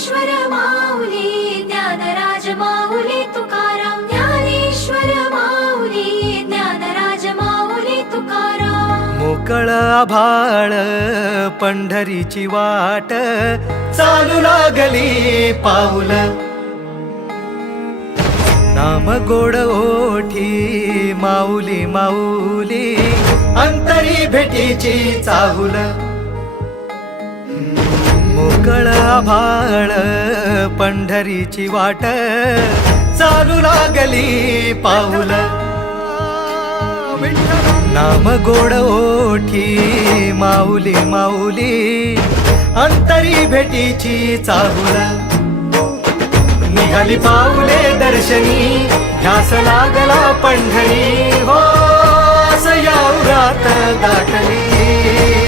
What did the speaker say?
ज्ञानेश्वर माऊली ज्ञानराज माऊली तुकाराम ज्ञानेश्वर माऊली ज्ञानराज माऊली तुकाराम मोकळ आभाळ पंढरीची वाट चालू लागली पाऊल नाम गोड ओठी माऊली माऊली अंतरी भेटीची चाहुल मोकळ आभाळ पंढरीची वाट चालू लागली पाऊल नाम गोड ओठी माऊली माऊली अंतरी भेटीची चाहुल निघाली पाऊले दर्शनी ध्यास लागला पंढरी हो असं या उरात दाटली